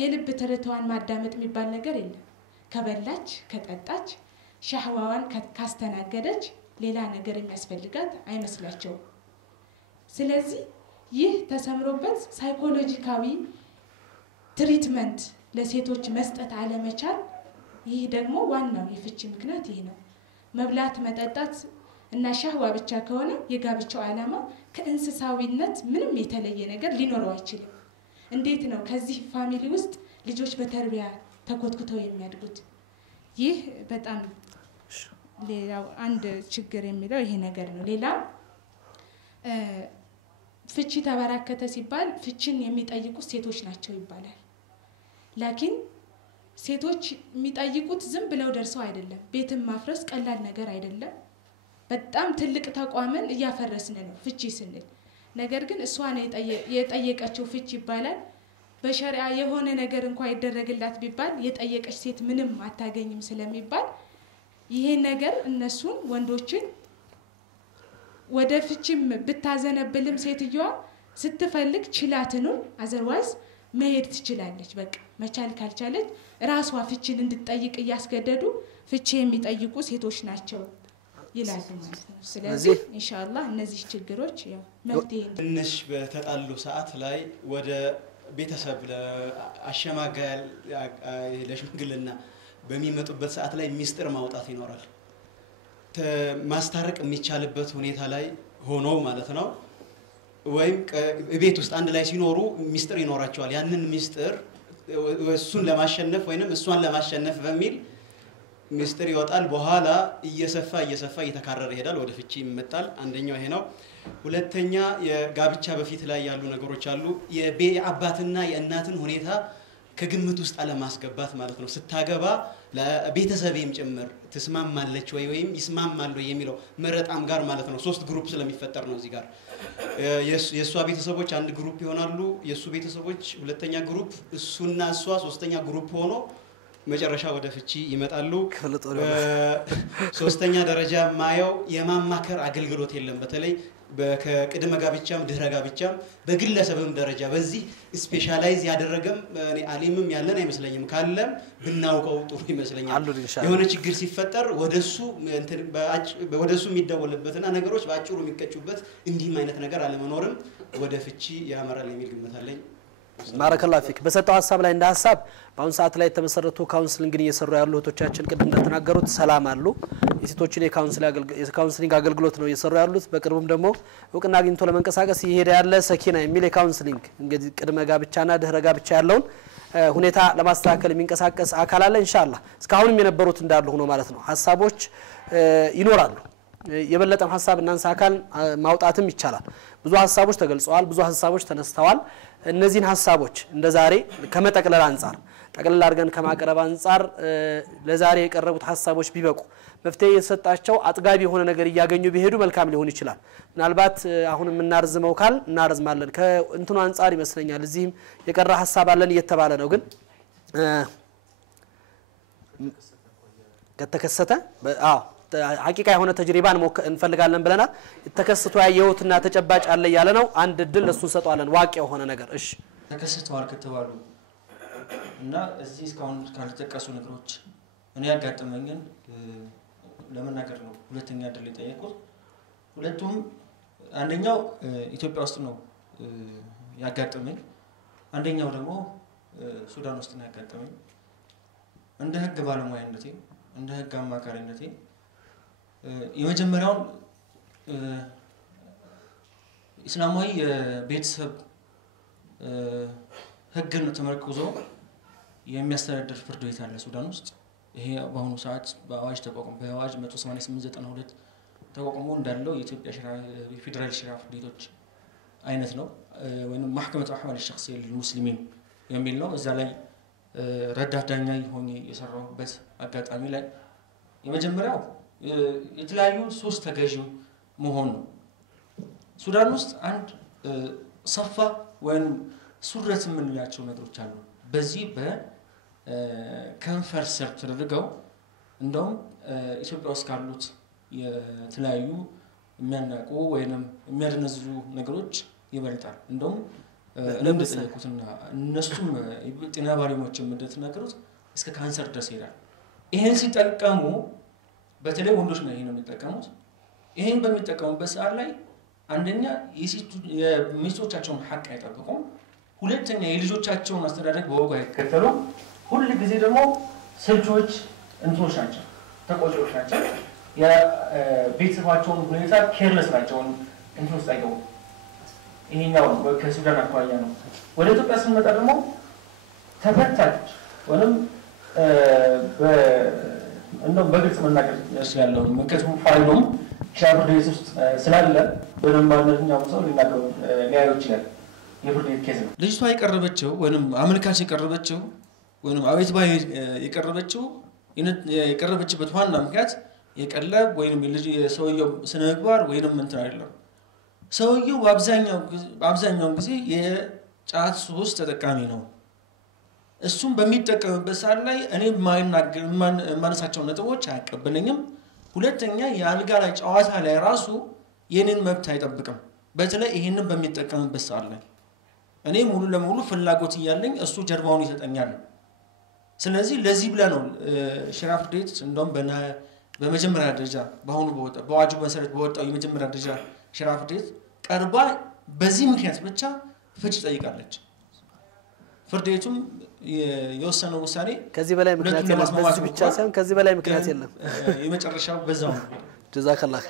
የልብ ትርታዋን ማዳመጥ የሚባል ነገር የለም ከበላች ከጠጣች ሻህዋዋን ካስተናገደች ሌላ ነገር የሚያስፈልጋት አይመስላቸው ስለዚህ ይህ ተሰምሮበት ሳይኮሎጂካዊ ትሪትመንት ለሴቶች መስጠት አለመቻል ይህ ደግሞ ዋናው የፍቺ ምክንያት ይሄ ነው መብላት መጠጣት እና ሻህዋ ብቻ ከሆነ የጋብቻው ዓላማ ከእንስሳዊነት ምንም የተለየ ነገር ሊኖረው አይችልም እንዴት ነው ከዚህ ፋሚሊ ውስጥ ልጆች በተርቢያ ተኮትኩተው የሚያድጉት ይህ በጣም ሌላው አንድ ችግር የሚለው ይሄ ነገር ነው ሌላ ፍቺ ተበራከተ ሲባል ፍቺን የሚጠይቁ ሴቶች ናቸው ይባላል ላኪን ሴቶች የሚጠይቁት ዝም ብለው ደርሰው አይደለም ቤትም ማፍረስ ቀላል ነገር አይደለም በጣም ትልቅ ተቋምን ያፈረስን ነው ፍቺ ስንል ነገር ግን እሷ ነው የጠየቀችው ፍቺ ይባላል በሸሪዓ የሆነ ነገር እንኳን ይደረግላት ቢባል የጠየቀች ሴት ምንም አታገኝም ስለሚባል ይሄ ነገር እነሱን ወንዶችን ወደ ፍቺም ብታዘነብልም ሴትየዋ ስትፈልግ ችላትኑ አዘርዋይስ መሄድ ትችላለች በቃ መቻል ካልቻለች ራሷ ፍቺን እንድትጠይቅ ያስገደዱ ፍቺ የሚጠይቁ ሴቶች ናቸው ይላሉ ማለት ነው ስለዚህ ኢንሻአላህ እነዚህ ችግሮች ያው መፍትሄ እንሽ በተጣሉ ሰዓት ላይ ወደ ቤተሰብ ለአሸማጋል ለሽምግልና በሚመጡበት ሰዓት ላይ ሚስጥር ማውጣት ይኖራል ማስታረቅ የሚቻልበት ሁኔታ ላይ ሆኖ ማለት ነው ወይም ቤት ውስጥ አንድ ላይ ሲኖሩ ሚስጥር ይኖራቸዋል ያንን ሚስጥር እሱን ለማሸነፍ ወይንም እሷን ለማሸነፍ በሚል ሚስጥር ይወጣል በኋላ እየሰፋ እየተካረረ ይሄዳል ወደ ፍቺ ይመጣል አንደኛው ይሄ ነው ሁለተኛ የጋብቻ በፊት ላይ ያሉ ነገሮች አሉ የአባትና የእናትን ሁኔታ ከግምት ውስጥ አለማስገባት ማለት ነው ስታገባ ለቤተሰብም ጭምር ተስማማለች ወይም ይስማማሉ የሚለው መረጣም ጋር ማለት ነው ሶስት ግሩፕ ስለሚፈጠር ነው እዚህ ጋር የሷ ቤተሰቦች አንድ ግሩፕ ይሆናሉ የሱ ቤተሰቦች ሁለተኛ ግሩፕ እሱና እሷ ሶስተኛ ግሩፕ ሆኖ መጨረሻ ወደ ፍቺ ይመጣሉ ሶስተኛ ደረጃ ማየው የማማከር አገልግሎት የለም በተለይ በከቅድመ ጋብቻም ድህረ ጋብቻም በግለሰብም ደረጃ በዚህ ስፔሻላይዝ ያደረገም እኔ አሊምም ያለን አይመስለኝም ካለም ብናውቀው ጥሩ ይመስለኛል የሆነ ችግር ሲፈጠር ወደሱ የሚደወልበትና ነገሮች ባጭሩ የሚቀጩበት እንዲህም አይነት ነገር አለመኖርም ወደ ፍቺ ያመራል የሚል ግምት አለኝ ባረከላሁ ፊክ በሰጣው ሐሳብ ላይ እንደ ሐሳብ በአሁን ሰዓት ላይ ተመሰረቱ ካውንስሊንግ እየሰሩ ያሉ እህቶቻችን ቅድም እንደተናገሩት ሰላም አሉ የሴቶችን የካውንስሊንግ አገልግሎት ነው እየሰሩ ያሉት በቅርቡም ደግሞ እውቅና አግኝቶ ለመንቀሳቀስ ይሄድ ያለ ሰኪና የሚል የካውንስሊንግ እንግዲህ ቅድመ ጋብቻና ድህረ ጋብቻ ያለውን ሁኔታ ለማስተካከል የሚንቀሳቀስ አካል አለ ኢንሻአላህ እስካሁንም የነበሩት እንዳሉ ሆኖ ማለት ነው ሐሳቦች ይኖራሉ የበለጠም ሐሳብ እናንሳ አካል ማውጣትም ይቻላል ብዙ ሐሳቦች ተገልጸዋል ብዙ ሐሳቦች ተነስተዋል እነዚህን ሐሳቦች እንደ ዛሬ ከመጠቅለል አንፃር ጠቅለል አድርገን ከማቀረብ አንፃር ለዛሬ የቀረቡት ሐሳቦች ቢበቁ መፍትሄ የተሰጣቸው አጥጋቢ የሆነ ነገር ያገኙ ቢሄዱ መልካም ሊሆን ይችላል ምናልባት አሁን እናርዝመው ካል እናርዝማለን ከእንትኑ አንፃር ይመስለኛል እዚህም የቀረ ሐሳብ አለን እየተባለ ነው ግን ከተከሰተ ሐቂቃ የሆነ ተጅሪባን እንፈልጋለን ብለናል ተከስቶ ያየውትና ተጨባጭ አለ ያለ ነው አንድ ድል ለሱ ሰጣለን ዋቂ የሆነ ነገር እሺ ተከስተዋል ከተባሉ እና እዚህ እስካሁን ካልተጠቀሱ ነገሮች እኔ ያጋጠመኝን ለመናገር ነው ሁለተኛ ድል የጠየቁት ሁለቱም አንደኛው ኢትዮጵያ ውስጥ ነው ያጋጠመኝ አንደኛው ደግሞ ሱዳን ውስጥ ነው ያጋጠመኝ እንደ ህግ ባለሙያነቴ እንደ ህግ አማካሪነቴ የመጀመሪያው እስላማዊ የቤተሰብ ህግን ተመርኩዞ የሚያስተዳድር ፍርድ ቤት አለ ሱዳን ውስጥ ይሄ በአሁኑ ሰዓት በአዋጅ ተቋቁሞ በአዋጅ 18892 ተቋቁሞ እንዳለው የኢትዮጵያ ፌደራል ሽሪዓ ፍርድ ቤቶች አይነት ነው ወይንም ማህከመቱ አህዋል الشخصيه للمسلمين የሚል ነው እዛ ላይ ረዳት ዳኛ ሆኜ የሰራሁበት አጋጣሚ ላይ የመጀመሪያው የተለያዩ ሶስት ተገዢ መሆን ነው ሱዳን ውስጥ አንድ ሰፋ ወይም ሱረት የምንላቸው ነገሮች አሉ በዚህ በከንፈር ስር ተደርገው እንደውም ኢትዮጵያ ውስጥ ካሉት የተለያዩ የሚያናቁ ወይንም የሚያደነዝዙ ነገሮች ይበልጣል እንደውም እኔም እንደጠየቁትና እነሱም ጤና ባለሙያዎችም እንደተናገሩት እስከ ካንሰር ድረስ ይሄዳል። ይሄን ሲጠቀሙ በተለይ ወንዶች ነው ይሄን የሚጠቀሙት። ይሄን በሚጠቀሙበት ሰዓት ላይ አንደኛ የሚስቶቻቸውን ሐቅ አይጠብቁም፣ ሁለተኛ የልጆቻቸውን አስተዳደግ በወጉ አይከተሉም። ሁሉ ጊዜ ደግሞ ስልቾች እንትኖች ናቸው፣ ተቆጪዎች ናቸው። የቤተሰባቸውን ሁኔታ ኬርለስ ናቸው፣ እንትን ውስጥ አይገቡም። ይሄኛው ከሱዳን አኳያ ነው። ወደ ኢትዮጵያ ስንመጣ ደግሞ ተፈታች ወይም እንደው በግልጽ መናገር ያለው ምክንያቱም ፋይሉም ሻፍርድ ቤት ውስጥ ስላለ በደንብ አንደኛው ሰው ሊያዩ ይችላል። የፍርድ ቤት ኬዝ ነው። ልጅቷ የቀረበችው ወይም አመልካች የቀረበችው ወይም አቤት ባይ የቀረበችበት ዋና ምክንያት የቀለብ ወይም የሰውየው ስነ ምግባር ወይም እንትን አይደለም። ሰውየው በአብዛኛው ጊዜ የጫት ሱስ ተጠቃሚ ነው። እሱም በሚጠቀምበት ሰዓት ላይ እኔ ማነሳቸው ነጥቦች አያቀበለኝም። ሁለተኛ የአልጋ ላይ ጨዋታ ላይ ራሱ የኔን መብት አይጠብቅም። በተለይ ይሄንን በሚጠቀምበት ሰዓት ላይ እኔ ሙሉ ለሙሉ ፍላጎት እያለኝ እሱ ጀርባውን ይሰጠኛል። ስለዚህ ለዚህ ብለ ነው ሽራፍ ዴት እንደውም በመጀመሪያ ደረጃ በአሁኑ በዋጁ መሰረት በወጣው የመጀመሪያ ደረጃ ሽራፍ ዴት ቀርባ በዚህ ምክንያት ብቻ ፍች ጠይቃለች። ፍርድ ቤቱም የወሰነው ውሳኔ ከዚህ በላይ ምክንያት የለም። በዚህ ብቻ ሳይሆን ከዚህ በላይ ምክንያት የለም። የመጨረሻው በዛው ነው። ጀዛከላህ።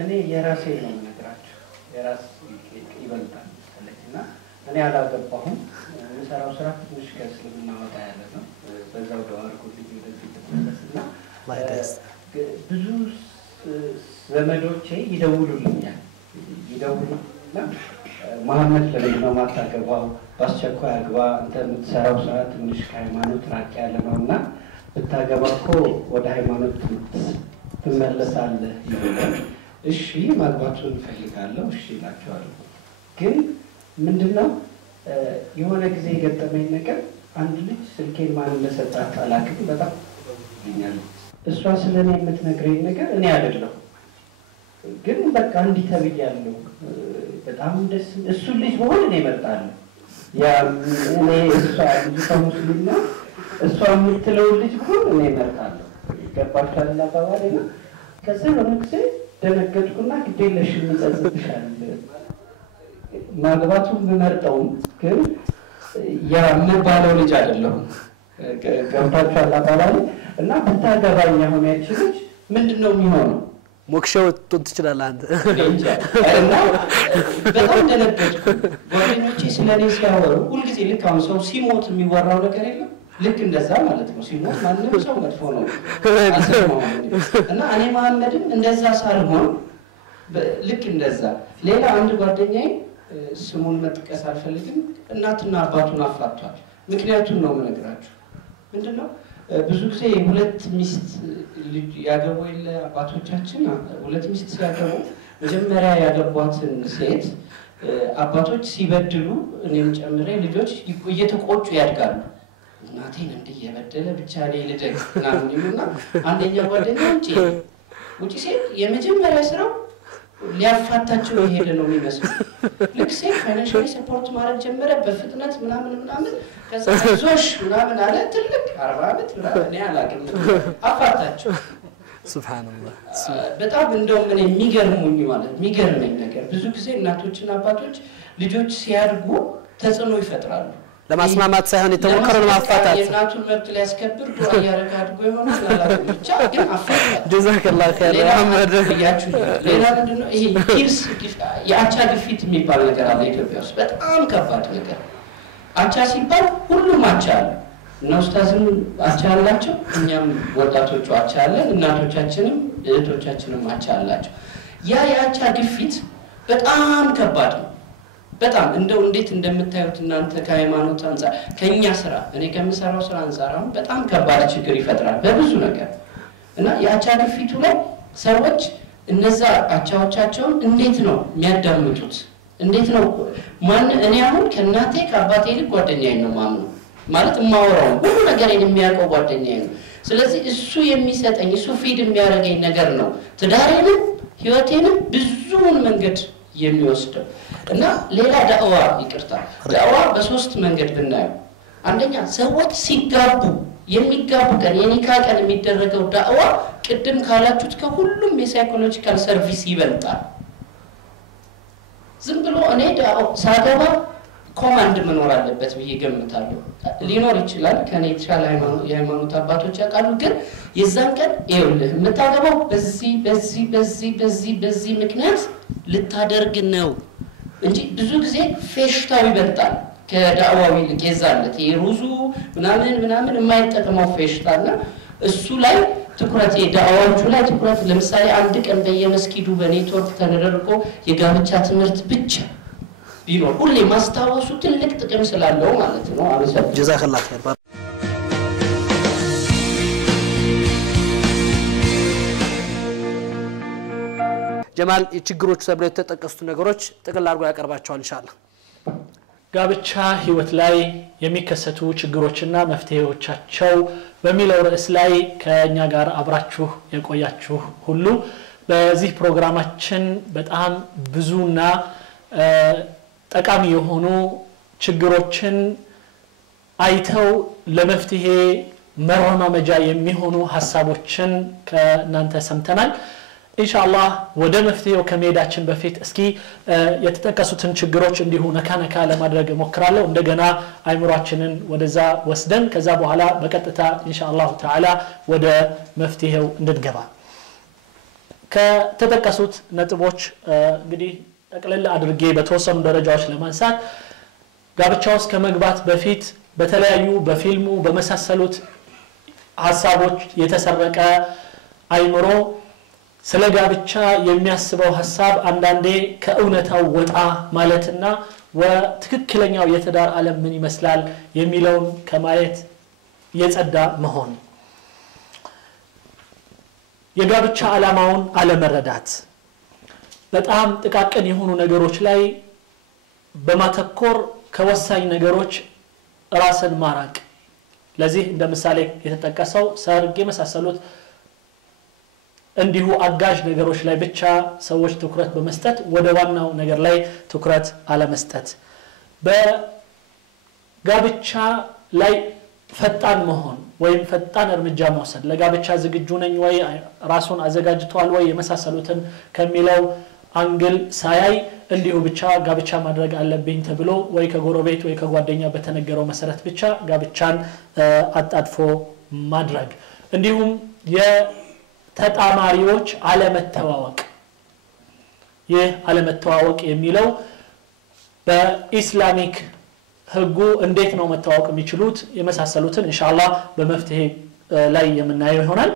እኔ የራሴ ነው ነገራችሁ የራስ ይበልጣል ስለዚህ እኔ አላገባሁም። የምሰራው ስራ ትንሽ ከእስልምና ወጣ ያለ ነው። በዛው ደዋርኩ ልጅ ወደዚህ ተመለስና ብዙ ዘመዶቼ ይደውሉልኛል ይደውሉና መሐመድ ለምን ነው ማታገባው? በአስቸኳይ አግባ፣ አንተ የምትሰራው ስራ ትንሽ ከሃይማኖት ራቅ ያለ ነውና ብታገባ እኮ ወደ ሃይማኖት ትመለሳለህ ይላል። እሺ ማግባቱን ፈልጋለሁ እሺ እላቸዋለሁ። ግን ምንድነው የሆነ ጊዜ የገጠመኝ ነገር አንድ ልጅ ስልኬን ማን እንደሰጣት አላውቅም፣ በጣም ይኛል። እሷ ስለኔ የምትነግረኝ ነገር እኔ አይደለሁም፣ ግን በቃ እንዲህ ተብያለሁ። በጣም ደስ እሱ ልጅ በሆነ እኔ እመርጣለሁ። ያ እኔ እሷ ልጅ ሙስሊም ነው እሷ የምትለው ልጅ በሆነ እኔ እመርጣለሁ። ገባሻል አባባሌና ከዛ የሆነ ጊዜ ደነገጥኩና ግዴለሽ ይጸጽትሻል ማግባቱን የምመርጠውም ግን ያ የምባለው ልጅ አይደለሁም። ገብታችኋል አባባሌ እና ብታገባኝ አሁን ያቺ ልጅ ምንድነው የሚሆነው? ሞክሸው ትችላለህ አንተ እና በጣም ደነገጥኩ። ጓደኞቼ ስለኔ ሲያወሩ ሁልጊዜ ልክ አሁን ሰው ሲሞት የሚወራው ነገር የለም ልክ እንደዛ ማለት ነው። ሲሞት ማንም ሰው መጥፎ ነው እና እኔ መሐመድም እንደዛ ሳልሆን ልክ እንደዛ ሌላ አንድ ጓደኛዬ ስሙን መጥቀስ አልፈልግም እናትና አባቱን አፋቷል። ምክንያቱም ነው የምነግራችሁ ምንድነው ብዙ ጊዜ ሁለት ሚስት ያገቡ የለ አባቶቻችን ሁለት ሚስት ሲያገቡ መጀመሪያ ያገቧትን ሴት አባቶች ሲበድሉ እኔም ጨምሬ ልጆች እየተቆጩ ያድጋሉ። እናቴን እንዲህ የበደለ ብቻ ላይ ልደግ ምናምን ይሉና አንደኛ ጓደኛ ውጪ ሴት የመጀመሪያ ስራው ሊያፋታቸው የሄደ ነው የሚመስለው። ልክ ሴት ፋይናንሻሊ ሰፖርት ማድረግ ጀመረ በፍጥነት ምናምን ከዛ ዞሽ ምናምን አለ ትልቅ 40 ዓመት ምናምን ያላቅም አፋታቸው። ሱብሃንአላህ በጣም እንደውም እኔ የሚገርሙኝ ማለት የሚገርመኝ ነገር ብዙ ጊዜ እናቶችና አባቶች ልጆች ሲያድጉ ተጽዕኖ ይፈጥራሉ። ለማስማማት ሳይሆን የተሞከረው ለማፋታት የእናቱን መብት ሊያስከብር ዱዓ ያረጋድጎ ይሆናል አላውቅም ብቻ ግን አፋታት። ጀዛከላህ ኸይር መሐመድ። ሌላ ምንድነው ይሄ ኪርስ የአቻ ግፊት የሚባል ነገር አለ ኢትዮጵያ ውስጥ በጣም ከባድ ነገር። አቻ ሲባል ሁሉም አቻ አለ። እና ኡስታዝም አቻ አላቸው፣ እኛም ወጣቶቹ አቻ አለን፣ እናቶቻችንም እህቶቻችንም አቻ አላቸው። ያ የአቻ ግፊት በጣም ከባድ ነው። በጣም እንደው እንዴት እንደምታዩት እናንተ ከሃይማኖት አንፃር ከኛ ስራ እኔ ከምሰራው ስራ አንፃር አሁን በጣም ከባድ ችግር ይፈጥራል በብዙ ነገር እና የአቻ ግፊቱ ላይ ሰዎች እነዛ አቻዎቻቸውን እንዴት ነው የሚያዳምጡት? እንዴት ነው ማን እኔ አሁን ከእናቴ ከአባቴ ልጅ ጓደኛዬ ነው ማምነው ማለት የማወራው ሁሉ ነገር የሚያውቀው ጓደኛዬ ነው። ስለዚህ እሱ የሚሰጠኝ እሱ ፊድ የሚያደርገኝ ነገር ነው ትዳሬንም ህይወቴንም ብዙውን መንገድ የሚወስደው እና ሌላ ዳዕዋ ይቅርታ ዳዕዋ በሶስት መንገድ ብናየው አንደኛ ሰዎች ሲጋቡ የሚጋቡ ቀን የኒካ ቀን የሚደረገው ዳዕዋ ቅድም ካላችሁት ከሁሉም የሳይኮሎጂካል ሰርቪስ ይበልጣል ዝም ብሎ እኔ ዳዕዋ ሳገባ ኮማንድ መኖር አለበት ብዬ ገምታለሁ ሊኖር ይችላል ከኔ የተሻለ የሃይማኖት አባቶች ያውቃሉ ግን የዛን ቀን ይኸውልህ የምታገባው በዚህ ምክንያት ልታደርግ ነው እንጂ ብዙ ጊዜ ፌሽታው ይበልጣል ከዳዕዋው ይልቅ የዛለት የሩዙ ምናምን የማይጠቅመው ፌሽታና እሱ ላይ ትኩረት የዳዕዋዎቹ ላይ ትኩረት ለምሳሌ አንድ ቀን በየመስጊዱ በኔትወርክ ተነደርቆ የጋብቻ ትምህርት ብቻ ቢኖር ሁሌ ማስታወሱ ትልቅ ጥቅም ስላለው ማለት ነው አመሰግናለሁ ጀዛከላህ ኸይር ጀማል የችግሮቹ ተብለው የተጠቀሱት ነገሮች ጥቅል አድርጎ ያቀርባቸዋል ኢንሻአላህ ጋብቻ ህይወት ላይ የሚከሰቱ ችግሮችና መፍትሄዎቻቸው በሚለው ርዕስ ላይ ከኛ ጋር አብራችሁ የቆያችሁ ሁሉ በዚህ ፕሮግራማችን በጣም ብዙና ጠቃሚ የሆኑ ችግሮችን አይተው ለመፍትሄ መረማመጃ የሚሆኑ ሐሳቦችን ከናንተ ሰምተናል ኢንሻአላህ ወደ መፍትሄው ከመሄዳችን በፊት እስኪ የተጠቀሱትን ችግሮች እንዲሁ ነካነካ ለማድረግ ሞክራለሁ እንደገና አይምሮአችንን ወደዛ ወስደን ከዛ በኋላ በቀጥታ ኢንሻአላህ ተዓላ ወደ መፍትሄው እንድንገባ ከተጠቀሱት ነጥቦች እንግዲህ ጠቅለል አድርጌ በተወሰኑ ደረጃዎች ለማንሳት ጋብቻ ውስጥ ከመግባት በፊት በተለያዩ በፊልሙ በመሳሰሉት ሐሳቦች የተሰረቀ አይምሮ ስለ ጋብቻ የሚያስበው ሐሳብ አንዳንዴ ከእውነታው ወጣ ማለትና ወትክክለኛው የትዳር ዓለም ምን ይመስላል የሚለውን ከማየት የጸዳ መሆን የጋብቻ ዓላማውን አለመረዳት በጣም ጥቃቅን የሆኑ ነገሮች ላይ በማተኮር ከወሳኝ ነገሮች ራስን ማራቅ ለዚህ እንደ ምሳሌ የተጠቀሰው ሰርግ የመሳሰሉት እንዲሁ አጋዥ ነገሮች ላይ ብቻ ሰዎች ትኩረት በመስጠት ወደ ዋናው ነገር ላይ ትኩረት አለመስጠት በጋብቻ ላይ ፈጣን መሆን ወይም ፈጣን እርምጃ መውሰድ ለጋብቻ ዝግጁ ነኝ ወይ ራሱን አዘጋጅቷል ወይ የመሳሰሉትን ከሚለው አንግል ሳያይ እንዲሁ ብቻ ጋብቻ ማድረግ አለብኝ ተብሎ ወይ ከጎረቤት ወይ ከጓደኛ በተነገረው መሰረት ብቻ ጋብቻን አጣድፎ ማድረግ እንዲሁም የተጣማሪዎች አለመተዋወቅ ይህ አለመተዋወቅ የሚለው በኢስላሚክ ህጉ እንዴት ነው መተዋወቅ የሚችሉት የመሳሰሉትን ኢንሻአላህ በመፍትሄ ላይ የምናየው ይሆናል